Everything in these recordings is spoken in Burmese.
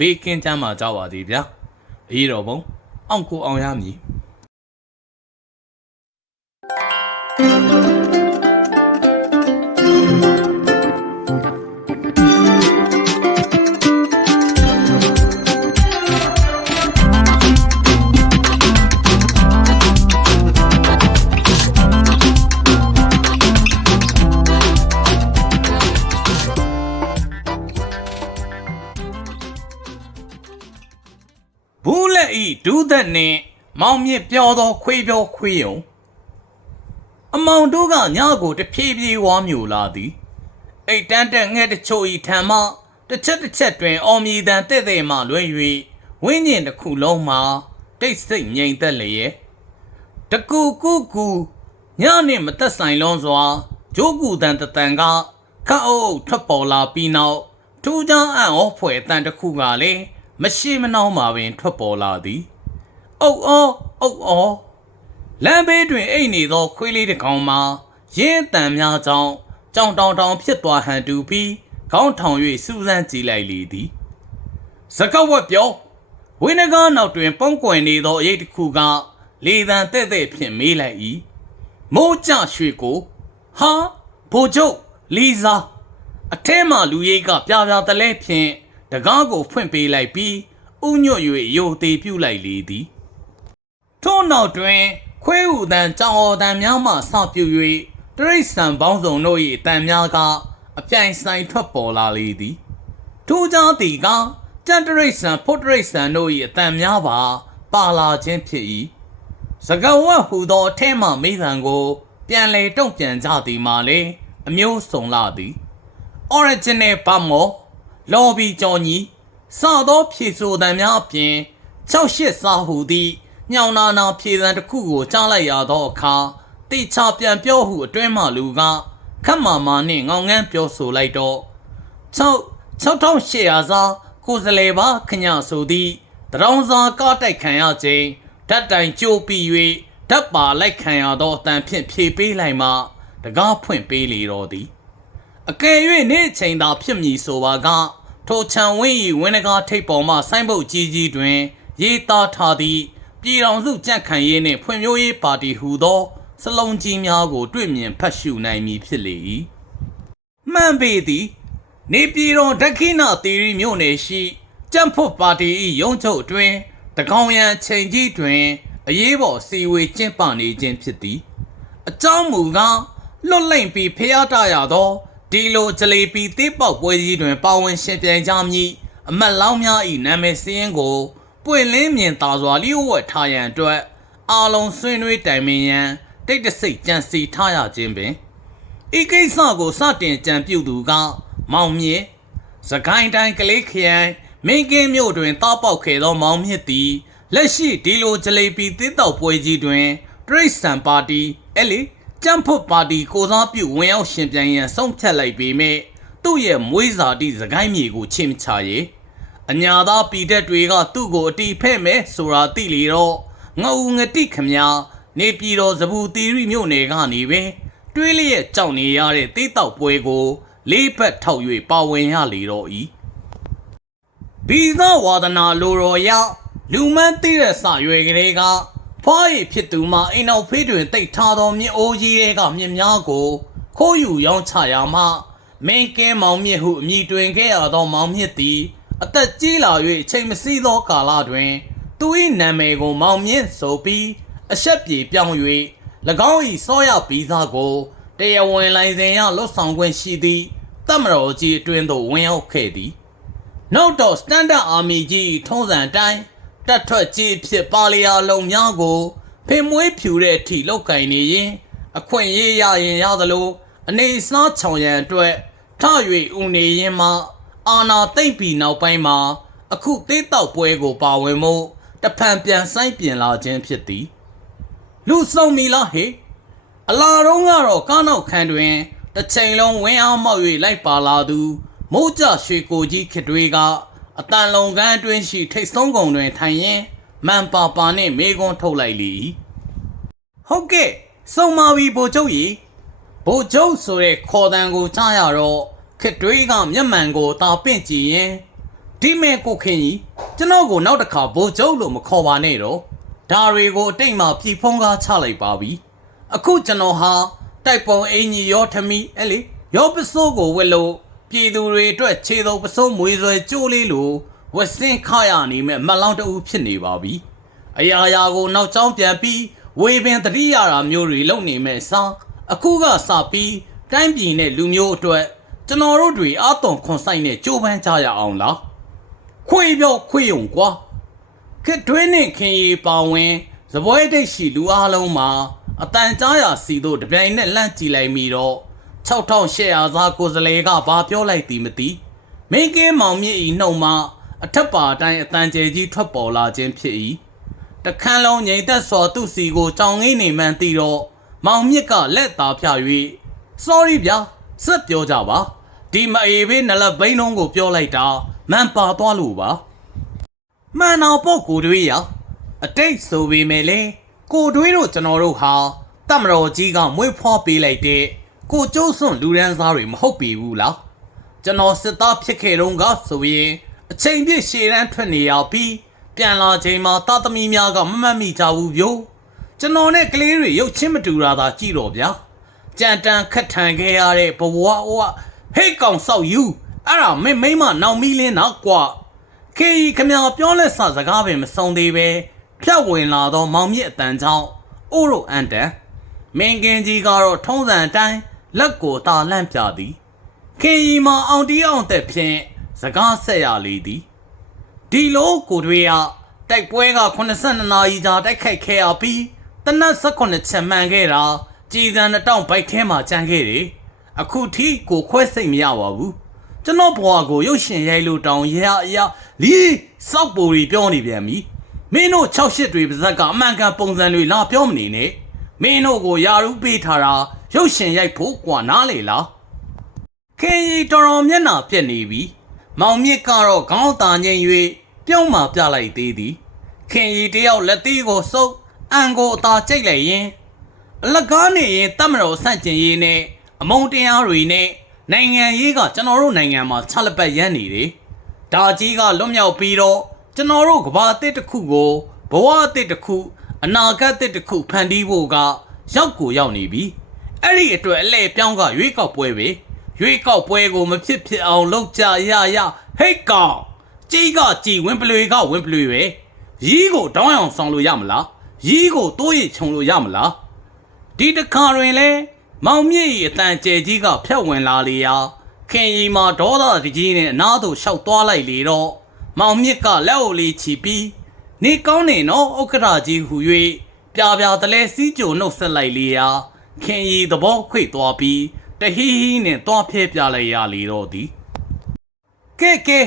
ဘေးကင်းကြမှာကြပါသည်ဗျာအေးတော်ဘုံအောင်ကိုအောင်ရမည်ဘူးလ ဒူးသက်နှင့်မောင်မြင့်ပြောသောခွေးပြောခွေးယုံအမောင်တို့ကညကိုတဖြည်းဖြည်းဝါမျိုးလာသည်အိတ်တန်းတက်ငှက်တချို့ဤထံမှတစ်ချက်တစ်ချက်တွင် အော်မြည်တန်တဲ့တဲ့မှလွဲ၍ဝင်းညင်တစ်ခုလုံးမှာတိတ်ဆိတ်ငြိမ်သက်လျက်တကူကူကူညနှင့်မသက်ဆိုင်လွန်စွာဂျိုးကူတန်တတန်ကခန့်အုပ်အုပ်ထွက်ပေါ်လာပြီးနောက်ထူးခြားအံ့ဩဖွယ်အတန်တစ်ခုကလည်းမရှိမနှောင်းမှာပင်ထွက်ပေါ်လာသည် အုတ်အောအုတ်အောလမ်းဘေးတွင်အိတ်နေသောခွေးလေးတစ်ကောင်မှာရင်းအတန်များကြောင့်ကြောင်တောင်တောင်ဖြစ်သွားဟန်တူပြီးခေါင်းထောင်၍စူးစမ်းကြည့်လိုက်လေသည်စကောက်ဝက်ပြောဝင်းနဂါနောက်တွင်ပုံကွယ်နေသောအရေးတစ်ခုက လေသံတဲ့တဲ့ဖြင့်မေးလိုက်၏မိုးကြရွှေကိုဟာဘိုလ်ချုပ်လီဇာအထဲမှလူရိတ်ကပြပြတလဲဖြင့်တကားကိုဖွင့်ပေးလိုက်ပြီးဥညွတ်၍ယိုသေးပြုတ်လိုက်လေသည် ထို့နောက်တွင်ခွေးဟူတန်ကြောင်အော်တန်များမှစပြု၍တရိษံပေါင်းစုံတို့၏အတန်များကအပြိုင်ဆိုင်ထွက်ပေါ်လာလေသည်ထိုးကြသည်ကကြံတရိတ်ဆန်ဖုတ်တရိတ်ဆန်တို့၏အတန်များပါ ပါလာခြင်းဖြစ်၏စကဝတ်ဟူသောအထဲမှမိသံကို ပြန်လေတုံ့ပြန်ကြသည်မှာလေအမျိုးစုံလာသည် original ဘာမောလော်ဘီကြော်ညီစသောဖြေဆိုတံများအပြင်68စာဟူသည့် ညောင်နာနာဖြေတံတစ်ခုကိုကြားလိုက်ရသောအခါတိချပြန်ပြောဟုအတွင်းမှလူကခတ်မာမာနှင့်ငောင်ငန်းပြောဆိုလိုက်တော့6 6800စာကိုယ်စလဲပါခညဆိုသည်တရောင်စာကားတိုက်ခံရခြင်းဓာတ်တိုင်ကြိုးပြီး၍ဓာတ်ပါလိုက်ခံရသောအတန်ဖြင့်ဖြေပေးလိုက်မှတကားဖွင့်ပေးလေတော့သည်အကယ်၍နေ့ချိန်သာဖြစ်မည်ဆိုပါကထိုချံဝင်း၏ဝင်းနဂါထိပ်ပေါ်မှဆိုင်းပုတ်ကြီးကြီးတွင် ရေးသားထားသည့် ပြည်တော်စုကြန့်ခိုင်ရေးနှင့်ဖွံ့ဖြိုးရေးပါတီဟူသောစလုံးကြီးများကို တွေ့မြင်ဖတ်ရှုနိုင်မည်ဖြစ်လေ၏မှန်ပေသည်နေပြည်တော်ဒက္ခိဏသီရိမြို့နယ်ရှိကြံ့ဖွတ်ပါတီ၏ရုံးချုပ်အတွင်တကောင်ရန်ချိန်ကြီးတွင်အရေးပေါ်စီဝေကျင်းပနေခြင်းဖြစ်သည် အကြောင်းမူကားလွတ်လိမ့်ပြီးဖျားတရသောဒီလိုဂျလေပီသေးပေါက်ပွဲကြီးတွင် ပါဝင်ရှင်ပြိုင်ကြမည်အမတ်လောင်းများ၏နာမည်စည်းရင်းကို ပွင့်လင်းမြင်သာစွာလျှို့ဝှက်ထားရန်အတွက်အာလုံးဆွေးနွေးတိုင်ပင်ရန်တိတ်တဆိတ်ကြံစီထားရခြင်းပင်ဤကိစ္စကိုစတင်ကြံပြုသူက မောင်မြင့်စကိုင်းတိုင်းကလေးခရိုင်မင်းကင်းမြို့တွင်တောက်ပေါက်ခဲ့သောမောင်မြင့်သည်လက်ရှိဒီလိုဂျလေပီတစ်တောက်ပွဲကြီးတွင်တရိတ်ဆန်ပါတီအဲ့လေကြံ့ဖွတ်ပါတီကိုစားပြုဝင်ရောက်ရှင်ပြန်ရန်ဆုံးဖြတ်လိုက်ပေမဲ့သူ့ရဲ့မွေးစာတိစကိုင်းမြေကိုချင်းချရေ အညာသားပီတက်တွေကသူ့ကိုအတီဖဲ့မယ်ဆိုတာသိလေတော့ငအူငတိခမညာနေပြည်တော်ဇဘူတီရီမြို့နယ်ကနေပဲတွေးလျက်ကြောက်နေရတဲ့တေးတောက်ပွဲကို လေးဘက်ထောက်၍ပါဝင်ရလေတော့ဤဘီဇဝါဒနာလိုတော်ရလူမန်းသိတဲ့စာရွယ်ကလေးကဖွားရည်ဖြစ်သူမှအိမ်အောင်ဖေးတွင်တိတ်ထားသောမြစ်အိုးကြီးတွေကမြစ်များကို ခိုးယူရောင်းချရာမှမင်းကင်းမောင်မြစ်ဟုအမည်တွင်ခဲ့ရသောမောင်မြစ်သည် အသက်ကြီးလာ၍ချိန်မစည်းသောကာလတွင် သူ၏နာမည်ကိုမောင်မြင့်ဆိုပြီးအဆက်ပြေပြောင်း၍၎င်း၏စောရပီးသားကိုတရားဝင်လိုင်စင်ရလွတ်ဆောင်ခွင့်ရှိသည့်တပ်မတော်ကြီးအတွင်းသို့ဝင်ရောက်ခဲ့သည်နောက်တော့ Standard Army ကြီးထုံးစံအတိုင်းတပ်ထွက်ကြီးဖြစ်ပါလီယာလုံများကိုဖင်မွေးဖြူတဲ့အထိလောက်ကင်နေရင်အခွင့်အရေးရရင်ရသလိုအနေစားချောင်ရန်အတွက်ထ၍ဦးနေရင်မှ အာနာသိမ့်ပြီးနောက်ပိုင်းမှာ အခုသေးတောက်ပွဲကိုပါဝင်မှုတဖန်ပြန်ဆိုင်ပြင်လာခြင်းဖြစ်သည်လူဆုံးမီလားဟေအလာတော့ကတော့ကားနောက်ခန်းတွင်တစ်ချိန်လုံးဝင်းအားမောက်၍လိုက်ပါလာသူမိုးကြရွှေကိုကြီးခစ်တွေကအတန်လုံကန်းအတွင်းရှိထိတ်ဆုံးကုံတွင်ထိုင်ရင်းမန်ပါပါနှင့်မေကွန်းထုတ်လိုက်လေ၏ဟုတ်ကဲ့စုံမာပြီဘိုလ်ချုပ်ကြီးဘိုလ်ချုပ်ဆိုတဲ့ခေါ်တန်ကိုကြားရတော့ ခစ်တွေကမျက်မှန်ကိုတာပင့်ကြည့်ရင်ဒီမဲကိုခင်ကြီးကျွန်တော်ကိုနောက်တစ်ခါဘိုလ်ချုပ်လို့မခေါ်ပါနဲ့တော့ဒါတွေကိုအတိတ်မှာပြည်ဖုံးကားချလိုက်ပါပြီအခုကျွန်တော်ဟာတိုက်ပုံအင်ကြီးရောထမီအဲ့လေရောပစိုးကိုဝက်လို့ပြည်သူတွေအတွက်ခြေတော်ပစိုးမွေးဆွဲကြိုးလေးလိုဝက်စင်းခရနေမဲ့မလောင်တူဖြစ်နေပါပြီအရာရာကိုနောက်ကျောင်းပြန်ပြီးဝေပင်တတိယရာမျိုးတွေလုပ်နေမဲ့စားအခုကစပြီးတိုင်းပြည်နဲ့လူမျိုးအတွက် ကျွန်တော်တို့တွေအာသွန်ခွန်ဆိုင်နဲ့ကြိုးပမ်းကြရအောင်လားခွေပြောခွေယုံကွာခစ်တွင်းနဲ့ခင်ရီပါဝင်ဇပွဲတိတ်ရှိလူအားလုံးမှာအတန်ကြားရာစီတို့တပြိုင်နက်လှမ်းကြည့်လိုက်ပြီးတော့6800စားကိုယ်စလဲကဘာပြောလိုက်သည်မသိမင်းကင်းမောင်မြင့်ဤနှုံမှအထက်ပါအတိုင်းအတန်ကျဲကြီးထွက်ပေါ်လာခြင်းဖြစ်၏တခန်းလုံးငိမ့်သက်စွာသူ့စီကိုကြောင်ငိမ့်နေမှန်းသိတော့မောင်မြင့်ကလက်သားဖြ၍ sorry ဗျာစက်ပြောကြပါ ဒီမအေဘေးနလဘိန်းလုံးကိုပြောလိုက်တာမန်ပါသွားလို့ပါမှန်တော်ပေါ့ကိုတွေးရအတိတ်ဆိုပေမဲ့လေကိုတွေးတို့ကျွန်တော်တို့ဟာတမတော်ကြီးကမွေးဖွားပေးလိုက်တဲ့ကိုကျိုးစွန့်လူရန်စားတွေမဟုတ်ပေဘူးလားကျွန်တော်စစ်သားဖြစ်ခဲ့တော့ကဆိုရင်အချိန်ပြည့်ရှည်ရန်ထွက်နေရပြီးပြန်လာချိန်မှာတာသမီများကမမတ်မိကြဘူးဗျို့ကျွန်တော်နဲ့ကလေးတွေရုပ်ချင်းမတူတာသာကြည့်တော့ဗျာကြံတန်ခတ်ထန်ခဲ့ရတဲ့ဘဝဝ ဟိတ်ကောင်ဆောက်ယူအဲ့ဒါမင်းမိမနောင်မီလင်းတော့ကွာခေကြီးခမပြောလက်စစကားပင်မဆုံးသေးပဲဖြတ်ဝင်လာသောမောင်မြင့်အတန်ကြောင့်အိုးတို့အန်တန်မင်းကင်းကြီးကတော့ထုံးစံအတိုင်းလက်ကိုတာလန့်ပြသည်ခေကြီးမှာအောင်တီးအောင်သက်ဖြင့်စကားဆက်ရလေသည်ဒီလိုကိုတွေရတိုက်ပွဲက82နာရီကြာတိုက်ခိုက်ခဲ့ရပြီးတနက်18ချက်မှန်ခဲ့တာကြည်စံတစ်တောင်ဘိုက်ထဲမှာကျန်ခဲ့တယ် အခုထိကိုခွဲစိတ်မရပါဘူးကျွန်တော်ဘွားကိုရုပ်ရှင်ရိုက်လို့တောင်းရရရလီစောက်ပူရီပြောနေပြန်ပြီမင်းတို့68တွေပါဇက်ကအမှန်ကန်ပုံစံတွေလာပြောမနေနဲ့မင်းတို့ကိုယာရုပေးထားတာရုပ်ရှင်ရိုက်ဖို့ကွာနားလေလားခင်ရီတော်တော်မျက်နှာပြက်နေပြီမောင်မြစ်ကတော့ခေါင်းတာငိမ့်၍ပြုံးမာပြလိုက်သေးသည်ခင်ရီတယောက်လက်သေးကိုစုပ်အန်ကိုအသာကြိတ်လိုက်ရင်အလကားနေရင်တတ်မတော်ဆန့်ကျင်ရေးနဲ့ အမုံတရားတွေနဲ့နိုင်ငံရေးကကျွန်တော်တို့နိုင်ငံမှာချလက်ပတ်ရမ်းနေတယ်။ဒါကြီးကလွတ်မြောက်ပြီးတော့ကျွန်တော်တို့ကဘာအသစ်တစ်ခုကိုဘဝအသစ်တစ်ခုအနာဂတ်အသစ်တစ်ခုဖန်တီးဖို့ကရောက်ကိုရောက်နေပြီ။အဲ့ဒီအတွက်အလဲပြောင်းကရွေးကောက်ပွဲပဲ။ရွေးကောက်ပွဲကိုမဖြစ်ဖြစ်အောင်လုပ်ကြရရဟိတ်ကောင်ကြီးကကြီးဝင်ပလွေကဝင်ပလွေပဲ။ရီးကိုတောင်းအောင်ဆောင်လို့ရမလား။ရီးကိုတိုးရချုံလို့ရမလား။ဒီတစ်ခါတွင်လဲ မောင်မြင့်၏အတန်ကျဲကြီးကဖြတ်ဝင်လာလေရာခင်ရီမှာဒေါသတကြီးနဲ့အနားသို့ရှောက်သွားလိုက်လေတော့မောင်မြင့်ကလက်အိုလေးချီပြီးနေကောင်းနေနော်ဥက္ကဋ္ဌကြီးဟူ၍ပြာပြာတလဲစီးကြိုနှုတ်ဆက်လိုက်လေရာခင်ရီသဘောခွေသွားပြီးတဟီဟီနဲ့သွားဖဲပြလိုက်ရလေတော့သည်ကဲကဲ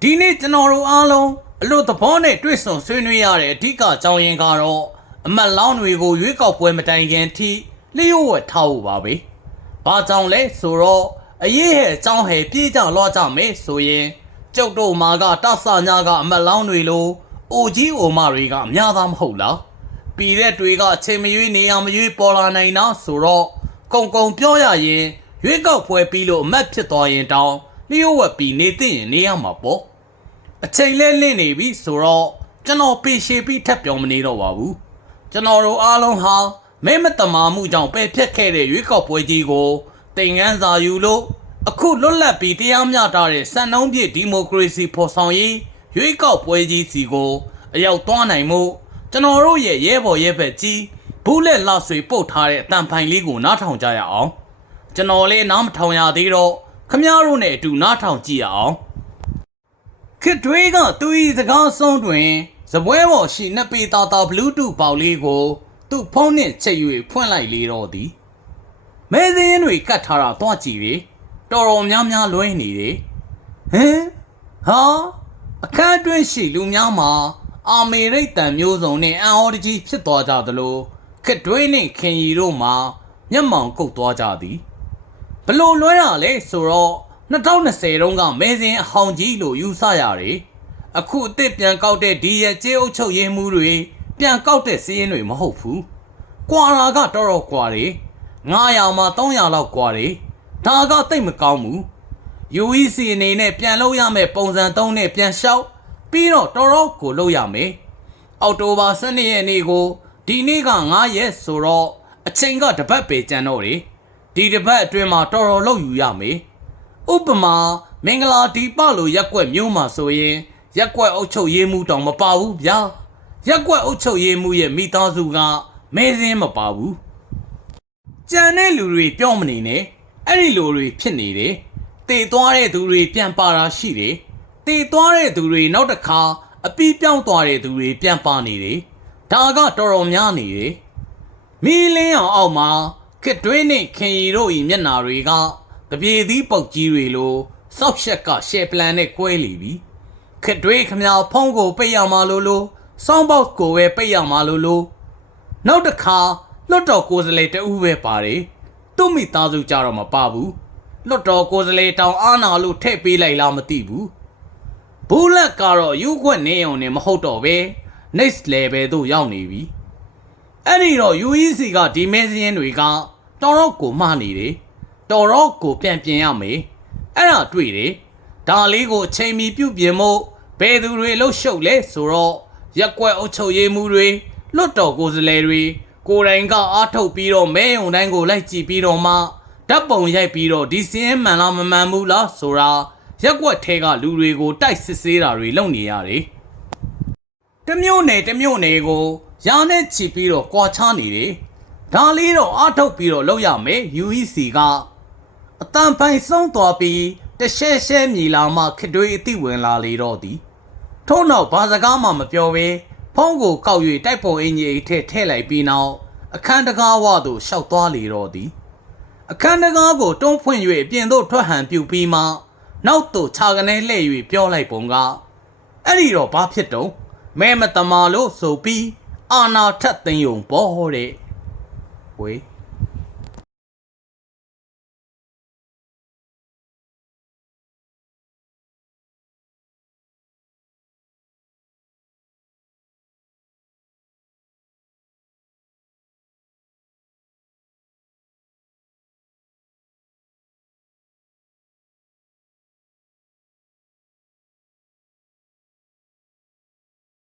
ဒီနေ့ကျွန်တော်တို့အားလုံးအလို့သဘောနဲ့တွေ့ဆုံဆွေးနွေးရတဲ့အဓိကအကြောင်းရင်းကတော့အမတ်လောင်းတွေကိုရွေးကောက်ပွဲမတိုင်ခင်ထိ လျှို့ဝှက်ထားဖို့ပါပဲ။ဘာကြောင့်လဲဆိုတော့အရေးဟဲ့အကြောင်းဟဲ့ပြေးကြလွှားကြမယ်ဆိုရင်ကျုပ်တို့မာကတဆညာကအမတ်လောင်းတွေလိုအိုကြီးအိုမတွေကအများသားမဟုတ်လား။ပြည်တဲ့တွေကအချိန်မရွေးနေရမရွေးပေါ်လာနိုင်တာဆိုတော့ကုံကုံပြောရရင်ရွေးကောက်ပွဲပြီးလို့အမတ်ဖြစ်သွားရင်တောင်းလျှို့ဝှက်ပြီးနေသိရင်နေရမှာပေါ့။အချိန်လဲလင့်နေပြီဆိုတော့ကျွန်တော်ပေရှည်ပြီးထပ်ပြောမနေတော့ပါဘူးကျွန်တော်တို့အားလုံးဟာ မဲမတမာမှုကြောင့်ပယ်ဖြတ်ခဲ့တဲ့ရွေးကောက်ပွဲကြီးကိုတိမ်ငန်းစာယူလို့အခုလွတ်လပ်ပြီးတရားမျှတတဲ့စံနှုန်းပြည့်ဒီမိုကရေစီဖော်ဆောင်ရေးရွေးကောက်ပွဲကြီးစီကိုအရောက်သွားနိုင်မှုကျွန်တော်တို့ရဲ့ရဲဘော်ရဲဘက်ကြီးဘူးလက်လှဆွေပုတ်ထားတဲ့အတန်ဖိုင်လေးကိုနားထောင်ကြရအောင်ကျွန်တော်လည်းနားမထောင်ရသေးတော့ခမည်းတော်နဲ့အတူနားထောင်ကြည့်ရအောင်ခစ်တွေးကသူဤစကားဆုံးတွင်ဇပွဲပေါ်ရှိနှစ်ပေတာတာဘလူးတူပေါက်လေးကို သူ့ဖုန်းနှင့်ချိတ်၍ဖွင့်လိုက်လေတော့သည်မဲစင်းတွေကတ်ထားတာတော့ကြည့်လေတော်တော်များများလွဲနေတယ်ဟမ်ဟာအခန်းအတွင်းရှိလူများမှာအာမေရိတ်တန်မျိုးစုံနှင့်အန်အော်တကြီးဖြစ်သွားကြသလိုခက်တွင်းနှင့်ခင်ရီတို့မှာမျက်မှောင်ကုတ်သွားကြသည်ဘလို့လွှဲရလဲဆိုတော့2020တုန်းကမဲစင်အဟောင်ကြီးလို့ယူဆရတယ်အခုအစ်စ်ပြန်ကောက်တဲ့ဒီရဲ့ကျေးအုပ်ချုပ်ရေးမှုတွေ ပြန်ကောက်တဲ့စီးရင်တွေမဟုတ်ဘူးကွာရာကတော်တော်ကွာတယ်900မှာ300လောက်ကွာတယ်ဒါကတိတ်မကောင်းဘူး UEC အနေနဲ့ပြန်လုပ်ရမယ့်ပုံစံ3နဲ့ပြန်လျှောက်ပြီးတော့တော်တော်ကိုလုပ်ရမယ်။အောက်တိုဘာ12ရက်နေ့ကိုဒီနေ့က9ရက်ဆိုတော့အချိန်ကတစ်ပတ်ပဲကျန်တော့တယ်။ဒီတစ်ပတ်အတွင်းမှာတော်တော်လုပ်ယူရမယ်။ဥပမာမင်္ဂလာဒီပလိုရက်ကွက်မျိုးမှာဆိုရင်ရက်ကွက်အုပ်ချုပ်ရေးမှုတောင်မပါဘူးဗျာ။ ရက်ကွက်အုပ်ချုပ်ရေးမှုရဲ့မိသားစုကမဲစင်းမပါဘူး။ကြံတဲ့လူတွေပြောမနေနဲ့အဲ့ဒီလူတွေဖြစ်နေတယ်တည်သွားတဲ့သူတွေပြန်ပါတာရှိတယ်တည်သွားတဲ့သူတွေနောက်တစ်ခါအပီးပြောင်းသွားတဲ့သူတွေပြန်ပါနေတယ်ဒါကတော်တော်များနေတယ်မီလင်းအောင်အောက်မှာခစ်တွင်းနဲ့ခင်ရီတို့ဤမျက်နာတွေကတပြေသီးပုတ်ကြီးတွေလိုစောက်ရှက်ကရှယ်ပလန်နဲ့ကွဲလီပြီခစ်တွင်းခမောင်ဖုံးကိုပိတ်ရမှာလို့လို့ စောင်းပေါက်ကိုပဲပိတ်ရမှာလို့လို့နောက်တစ်ခါလွတ်တော်ကိုယ်စားလှယ်တဦးပဲပါတယ်သူ့မိသားစုကြတော့မပါဘူးလွတ်တော်ကိုယ်စားလှယ်တောင်အားနာလို့ထည့်ပေးလိုက်လားမသိဘူးဘူးလက်ကတော့ယူခွက်နေအောင်နဲ့မဟုတ်တော့ပဲ next level သို့ရောက်နေပြီအဲ့ဒီတော့ UEC ကဒီမဲစင်းတွေကတော်တော့ကိုမှားနေတယ်တော်တော့ကိုပြန်ပြင်ရမယ်အဲ့ဒါတွေ့တယ်ဒါလေးကိုအချိန်မီပြုတ်ပြင်ဖို့ဘယ်သူတွေလှုပ်ရှုပ်လဲဆိုတော့ ရက်ကွက်အုပ်ချုပ်ရေးမှုတွေလွတ်တော်ကိုယ်စားလှယ်တွေကိုယ်တိုင်ကအားထုတ်ပြီးတော့မဲယုံတိုင်းကိုလိုက်ကြည့်ပြီးတော့မှဓာတ်ပုံရိုက်ပြီးတော့ဒီစင်းမှန်လားမမှန်ဘူးလားဆိုတာရက်ကွက်ထဲကလူတွေကိုတိုက်စစ်ဆေးတာတွေလုပ်နေရတယ်တစ်မျိုးနယ်တစ်မျိုးနယ်ကိုရာနဲ့ချီပြီးတော့ကြွာချနေတယ်ဒါလေးတော့အားထုတ်ပြီးတော့လုပ်ရမယ် UEC ကအတန်ပိုင်ဆုံးသွားပြီးတရှဲရှဲမြည်လာမှခစ်တွေးအသိဝင်လာလေတော့သည် ထို့နောက်ဘာစကားမှမပြောဘဲဖုံးကိုကောက်၍တိုက်ပုံအင်ကြီးထဲထည့်လိုက်ပြီးနောက်အခန်းတကားဝသို့ရှောက်သွားလေတော့သည်အခန်းတကားကိုတွန်းဖွင့်၍ပြင်သို့ထွက်ဟန်ပြုတ်ပြီးမှနောက်သို့ခြာကနေလှည့်၍ပြောလိုက်ပုံကအဲ့ဒီတော့ဘာဖြစ်တုံးမဲမတမာလို့ဆိုပြီးအာနာထက်သိမ်းယုံပေါ်တဲ့ဝေး